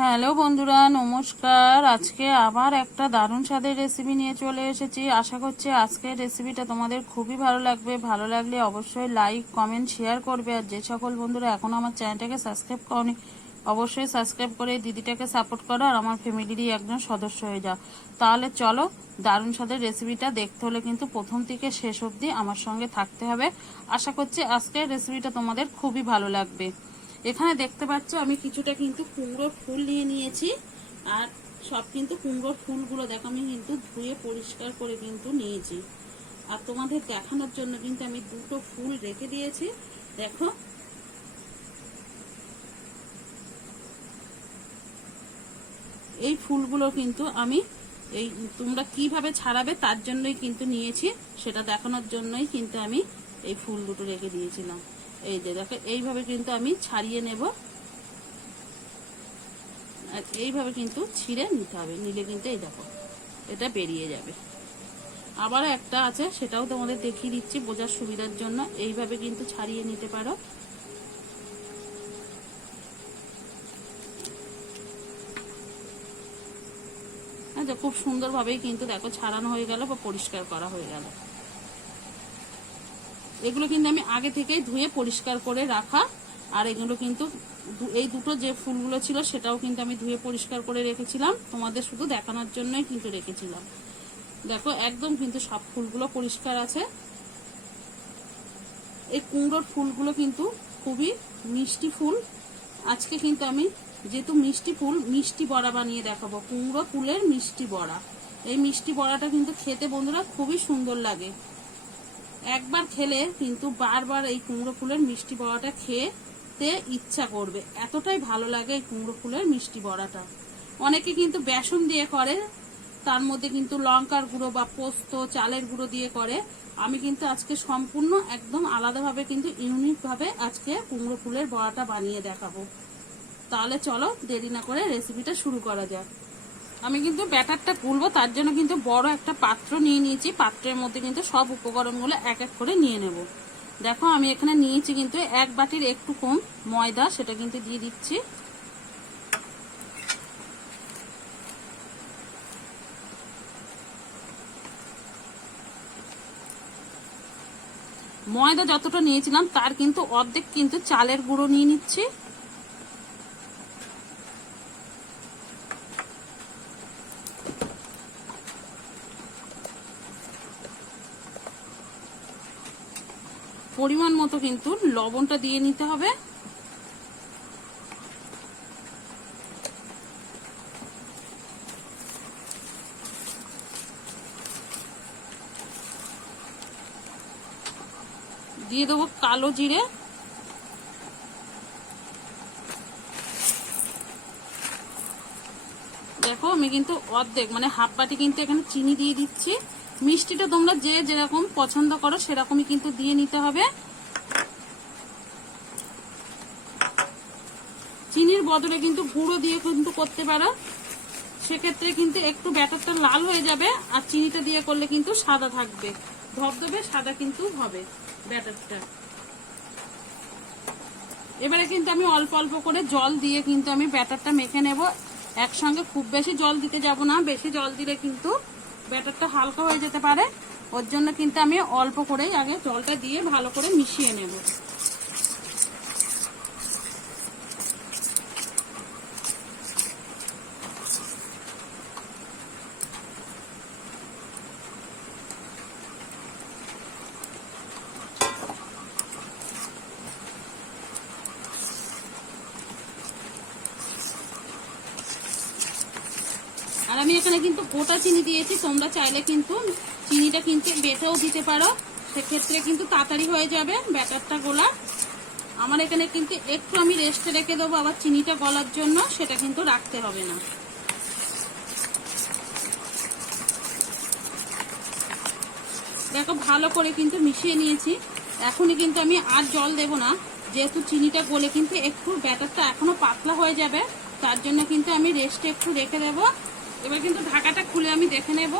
Hello বন্ধুরা, নমস্কার। আজকে আবার একটা দারুণ স্বাদের রেসিপি নিয়ে চলে এসেছি। আশা করছি আজকের রেসিপিটা তোমাদের খুবই ভালো লাগবে। ভালো লাগলে অবশ্যই লাইক কমেন্ট শেয়ার করবে। আর যে সকল বন্ধুরা এখন আমার চ্যানেলটাকে সাবস্ক্রাইব করনি, অবশ্যই সাবস্ক্রাইব করে দিদিটাকে সাপোর্ট করো আর আমার ফ্যামিলিরই একজন সদস্য হয়ে যাও। তাহলে চলো দারুণ স্বাদের রেসিপিটা দেখতে হলে কিন্তু প্রথম থেকে শেষ অবধি আমার সঙ্গে থাকতে হবে। আশা করছি আজকের রেসিপিটা তোমাদের খুবই ভালো লাগবে। এখানে দেখতে পাচ্ছ আমি কিছুটা কিন্তু কুমড়োর ফুল নিয়ে নিয়েছি। আর সব কিন্তু কুমড়োর ফুলগুলো দেখো, আমি কিন্তু ধুয়ে পরিষ্কার করে কিন্তু নিয়েছি। আর তোমাদের দেখানোর জন্য কিন্তু আমি দুটো ফুল রেখে দিয়েছি। দেখো। এই ফুলগুলো কিন্তু আমি এই তোমরা কীভাবে ছাড়াবে তার জন্যই কিন্তু নিয়েছি, সেটা দেখানোর জন্যই কিন্তু আমি এই ফুল দুটো রেখে দিয়েছিলাম। এই যে দেখো, এইভাবে কিন্তু আমি ছাড়িয়ে নেব। আর এইভাবে কিন্তু ছিঁড়ে নিতে হবে, নিলে কিন্তু এই দেখো, এটা বেরিয়ে যাবে। আবার একটা আছে, সেটাও তোমাদের দেখিয়ে দিচ্ছি বোঝার সুবিধার জন্য। এইভাবে কিন্তু ছাড়িয়ে নিতে পারো। আচ্ছা খুব সুন্দরভাবেই কিন্তু দেখো, ছাড়ানো হয়ে গেল বা পরিষ্কার করা হয়ে গেল। এগুলো কিন্তু আমি আগে থেকেই ধুয়ে পরিষ্কার করে রাখা, আর এগুলো কিন্তু এই দুটো যে ফুলগুলো ছিল সেটাও কিন্তু আমি ধুয়ে পরিষ্কার করে রেখেছিলাম। তোমাদের শুধু দেখানোর জন্যই কিন্তু রেখেছিলাম। দেখো, একদম কিন্তু সব ফুলগুলো পরিষ্কার আছে। এই কুমড়োর ফুলগুলো কিন্তু খুবই মিষ্টি ফুল। আজকে কিন্তু আমি যেহেতু মিষ্টি ফুল, মিষ্টি বড়া বানিয়ে দেখাবো। কুমড়ো ফুলের মিষ্টি বড়া। এই মিষ্টি বড়াটা কিন্তু খেতে বন্ধুরা খুবই সুন্দর লাগে। একবার খেলে কিন্তু বারবার এই কুমড়ো ফুলের মিষ্টি বড়াটা খেতে ইচ্ছা করবে। এতটাই ভালো লাগে এই কুমড়ো ফুলের মিষ্টি বড়াটা। অনেকে কিন্তু বেসন দিয়ে করে, তার মধ্যে কিন্তু লঙ্কার গুঁড়ো বা পোস্ত, চালের গুঁড়ো দিয়ে করে। আমি কিন্তু আজকে সম্পূর্ণ একদম আলাদাভাবে কিন্তু ইউনিক ভাবে আজকে কুমড়ো ফুলের বড়াটা বানিয়ে দেখাবো। তাহলে চলো দেরি না করে রেসিপিটা শুরু করা যাক। আমি কিন্তু ব্যাটারটা গুলবো তার জন্য কিন্তু বড় একটা পাত্র নিয়ে নিয়েছি। পাত্রের মধ্যে কিন্তু সব উপকরণগুলো এক এক করে নিয়ে নেব। দেখো, আমি এখানে নিয়েছি কিন্তু এক বাটির একটু কম ময়দা, সেটা কিন্তু দিয়ে দিচ্ছি। ময়দা যতটা নিয়েছিলাম, তার কিন্তু অর্ধেক কিন্তু চালের গুঁড়ো নিয়ে নিচ্ছি। পরিমাণ মতো কিন্তু লবণটা দিয়ে নিতে হবে। দিয়ে দেবো কালো জিরে। দেখো আমি কিন্তু অর্ধেক মানে হাফ বাটি কিন্তু এখানে চিনি দিয়ে দিচ্ছি। মিষ্টিটা তোমরা যে যেরকম পছন্দ করো সেরকমই কিন্তু দিয়ে নিতে হবে। চিনির বদলে কিন্তু গুঁড়ো দিয়ে কিন্তু করতে পারো। সেক্ষেত্রে কিন্তু একটু ব্যাটারটা লাল হয়ে যাবে আর চিনিটা দিয়ে করলে কিন্তু সাদা থাকবে। ধবধবে সাদা কিন্তু হবে ব্যাটারটা। এবারে কিন্তু আমি অল্প অল্প করে জল দিয়ে কিন্তু আমি ব্যাটারটা মেখে নেব। একসঙ্গে খুব বেশি জল দিতে যাব না। বেশি জল দিলে কিন্তু ব্যাটারটা হালকা হয়ে যেতে পারে, ওর জন্য কিন্তু আমি অল্প করেই আগে জলটা দিয়ে ভালো করে মিশিয়ে নেব আর আমি এখানে কিন্তু গোটা চিনি দিয়েছি, তোমরা চাইলে কিন্তু চিনিটা কিন্তু বেটেও দিতে পারো। সেক্ষেত্রে কিন্তু তাড়াতাড়ি হয়ে যাবে ব্যাটারটা গোলা। আমার এখানে কিন্তু একটু আমি রেস্টে রেখে দেবো আবার চিনিটা গলার জন্য, সেটা কিন্তু রাখতে হবে না। দেখো, ভালো করে কিন্তু মিশিয়ে নিয়েছি। এখনই কিন্তু আমি আর জল দেব না। যেহেতু চিনিটা গলে কিন্তু একটু ব্যাটারটা এখনও পাতলা হয়ে যাবে, তার জন্য কিন্তু আমি রেস্টে একটু রেখে দেবো। এবার কিন্তু ঢাকাটা খুলে আমি দেখে নেব।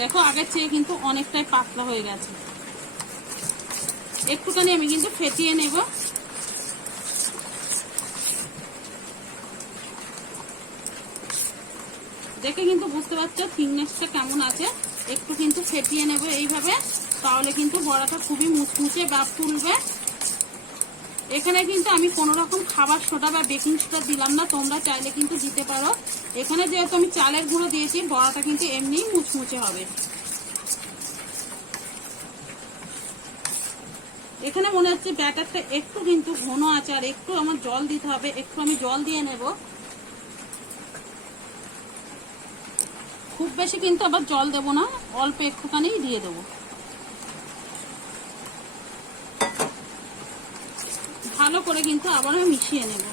দেখো, আগের চেয়ে কিন্তু অনেকটাই পাতলা হয়ে গেছে। একটুখানি আমি কিন্তু ফেটিয়ে নেব। দেখে কিন্তু বুঝতে পারছ থিকনেসটা কেমন আছে? একটু কিন্তু ফেটিয়ে নেব এইভাবে, তাহলে কিন্তু বড়াটা খুবই মুচমুচে বা ফুলবে। এখানে কিন্তু আমি কোনো রকম খাবার সোডা বা বেকিং সোডা দিলাম না, তোমরা চাইলে কিন্তু দিতে পারো। এখানে যেহেতু আমি চালের গুঁড়ো দিয়েছি, বড়াটা কিন্তু এমনি মুচমুচে হবে। এখানে মনে হচ্ছে ব্যাটারটা একটু কিন্তু ঘন আছে, আর একটু আমার জল দিতে হবে, একটু আমি জল দিয়ে নেব। খুব বেশি কিন্তু আবার জল দেব না, অল্প একটুখানি দিয়ে দেবো। ভালো করে কিন্তু আবার আমি মিশিয়ে নেব।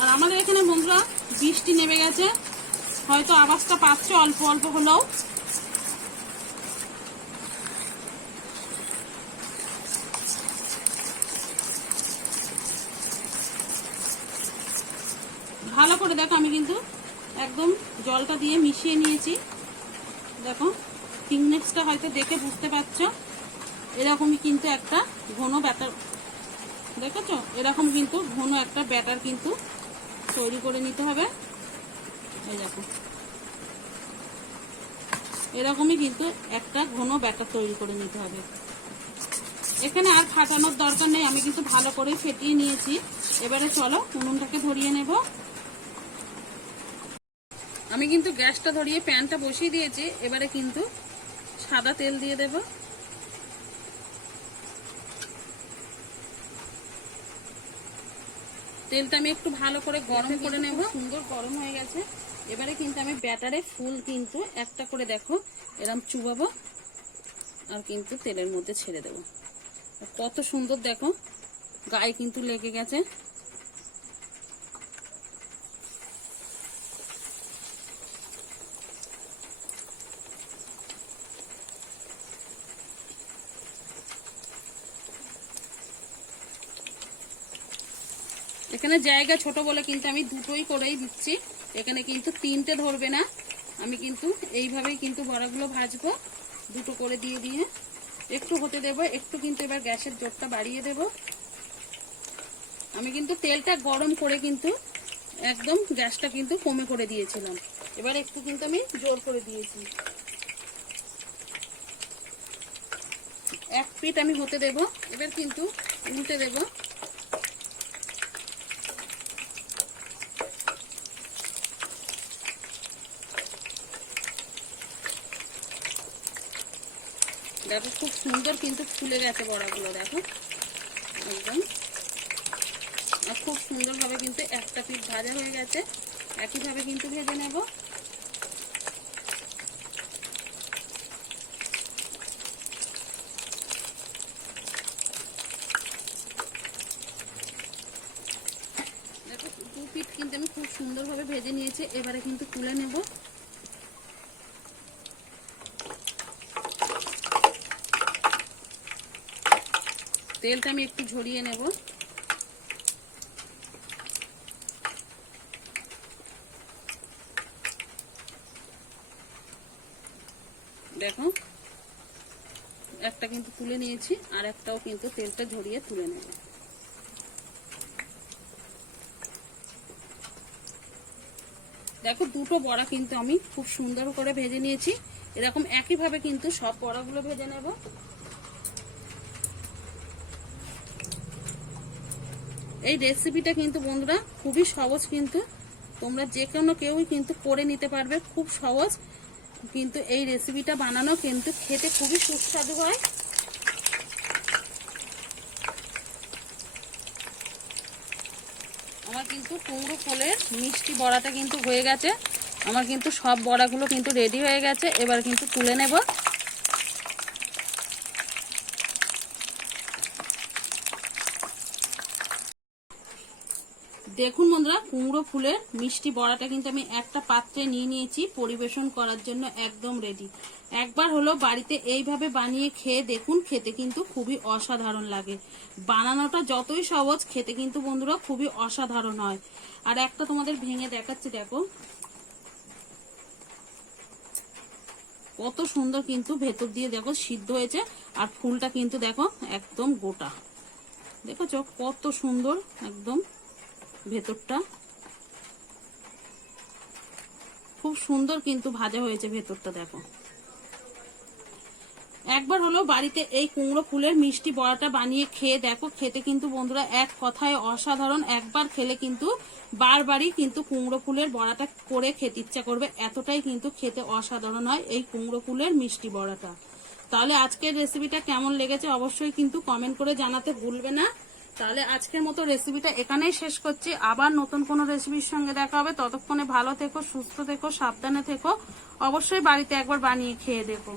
আর আমাদের এখানে বন্ধুরা বৃষ্টি নেমে গেছে। হয়তো আওয়াজটা পাচ্ছে অল্প অল্প হলেও। ভালো করে দেখো, আমি কিন্তু একদম জলটা দিয়ে মিশিয়ে নিয়েছি। দেখো, থিকনেসটা হয়তো দেখে বুঝতে পারছ। এরকমই কিন্তু একটা ঘন ব্যাটার দেখেছ? এরকম কিন্তু ঘন একটা ব্যাটার কিন্তু তৈরি করে নিতে হবে। এই দেখো। এরকমই কিন্তু একটা ঘন ব্যাটার তৈরি করে নিতে হবে। এখানে আর ফাটানোর দরকার নেই, আমি কিন্তু ভালো করে ফেটিয়ে নিয়েছি। এবারে চলো, উনুনটাকে ধরিয়ে নেব। আমি কিন্তু গ্যাসটা ধরিয়ে প্যানটা বসিয়ে দিয়েছি, এবারে কিন্তু সাদা তেল দিয়ে দেবো। তেলটা আমি একটু ভালো করে গরম করে নেব। সুন্দর গরম হয়ে গেছে। এবারে কিন্তু আমি ব্যাটারে ফুল কিন্তু একটা করে দেখো এরম চুবাবো আর কিন্তু তেলের মধ্যে ছেড়ে দেব। কত সুন্দর দেখো গায়ে কিন্তু লেগে গেছে। এখানে জায়গা ছোট বলে কিন্তু আমি দুটোই করেই দিচ্ছি। এখানে কিন্তু তিনটে ধরবে না। আমি কিন্তু এইভাবেই কিন্তু বড়াগুলো ভাজবো। দুটো করে দিয়ে দিয়ে একটু হতে দেব, একটু কিন্তু এবার গ্যাসের জোরটা বাড়িয়ে দেব। আমি কিন্তু তেলটা গরম করে কিন্তু একদম গ্যাসটা কিন্তু কমে করে দিয়েছিলাম। এবার একটু কিন্তু আমি জোর করে দিয়েছি। এক পিট আমি হতে দেব। এবার কিন্তু উল্টে দেবো। দেখো, খুব সুন্দর কিন্তু ফুলে গেছে বড়াগুলো, দেখো। একদম। খুব সুন্দরভাবে কিন্তু একটা পিঠ ভাজা হয়ে গেছে। একইভাবে কিন্তু ভেজে নেব। দেখো, দু পিঠ কিন্তু আমি খুব সুন্দরভাবে ভেজে নিয়েছি। এবারে কিন্তু তুলে নেব। তেলটা আমি একটু ঝরিয়ে নেব। দেখো, একটা কিন্তু তুলে নিয়েছি, আর একটাও কিন্তু তেলটা ঝরিয়ে তুলে নেব। দেখো, দুটো বড়া কিন্তু আমি খুব সুন্দর করে ভেজে নিয়েছি। এরকম একইভাবে কিন্তু সব বড়াগুলো ভেজে নেব। এই রেসিপিটা কিন্তু বন্ধুরা খুবই সহজ কিন্তু। তোমরা যে কোনো কেউই কিন্তু করে নিতে পারবে, খুব সহজ। কিন্তু এই রেসিপিটা বানানো কিন্তু খেতে খুবই সুস্বাদু হয়। আমার কিন্তু কুমড়ো ফলের মিষ্টি বড়াটা কিন্তু হয়ে গেছে। আমার কিন্তু সব বড়াগুলো কিন্তু রেডি হয়ে গেছে। এবার কিন্তু তুলে নেব। দেখুন বন্ধুরা, কুমড়ো ফুলের মিষ্টি বড়াটা কিন্তু আমি একটা পাত্রে নিয়ে নিয়েছি, পরিবেশন করার জন্য একদম রেডি একবার হলো বাড়িতে এইভাবে বানিয়ে খেয়ে দেখুন, খেতে কিন্তু খুবই অসাধারণ লাগে। বানানোটা যতই সহজ, খেতে কিন্তু বন্ধুরা খুবই অসাধারণ হয়। আর একটা তোমাদের ভেঙে দেখাচ্ছি, দেখো। কত সুন্দর কিন্তু ভেতর দিয়ে দেখো সিদ্ধ হয়েছে, আর ফুলটা কিন্তু দেখো একদম গোটা। দেখেছ? কত সুন্দর, একদম ভেতরটা। খুব সুন্দর কিন্তু ভাজা হয়েছে ভেতরটা, দেখো। একবার হলো বাড়িতে এই কুমড়ো ফুলের মিষ্টি বড়াটা বানিয়ে খেয়ে দেখো, খেতে কিন্তু বন্ধুরা এক কথায় অসাধারণ। একবার খেলে কিন্তু বারবারই কিন্তু কুমড়ো ফুলের বড়াটা করে খেতে ইচ্ছা করবে। এতটাই কিন্তু খেতে অসাধারণ হয় এই কুমড়ো ফুলের মিষ্টি বড়াটা। তাহলে আজকের রেসিপিটা কেমন লেগেছে অবশ্যই কিন্তু কমেন্ট করে জানাতে ভুলবে না। তাহলে আজকের মতো রেসিপিটা এখানেই শেষ করছি। আবার নতুন কোনো রেসিপির সঙ্গে দেখা হবে। ততক্ষণে ভালো থেকো, সুস্থ থেকো, সাবধানে থেকো। অবশ্যই বাড়িতে একবার বানিয়ে খেয়ে দেখো।